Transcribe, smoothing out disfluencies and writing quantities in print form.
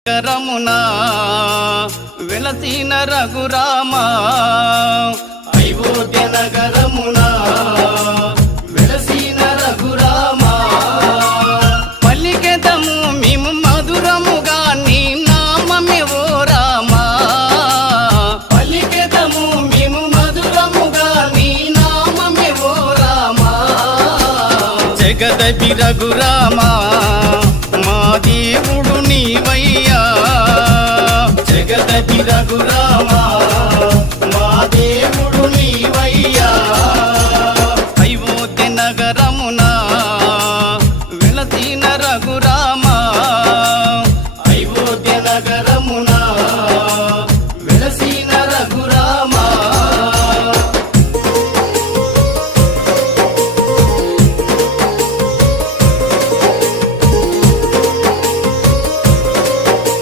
రమునా వెలసిన రఘురామా అయోధ్య నగరమునా వెలసిన రఘురామా పలికెదము మేము మధురముగా నీ నామమే ఓ రామా పలికెదము మేము మధురముగా నీ నామమే ఓ రామా జగదపి రఘురామా మా దేవుడు నీవయ్యా జగదపి రఘురామా మా దేవుడు నీవయ్యా అయోధ్య నగరమునా వెలసిన రఘురామా అయోధ్య నగర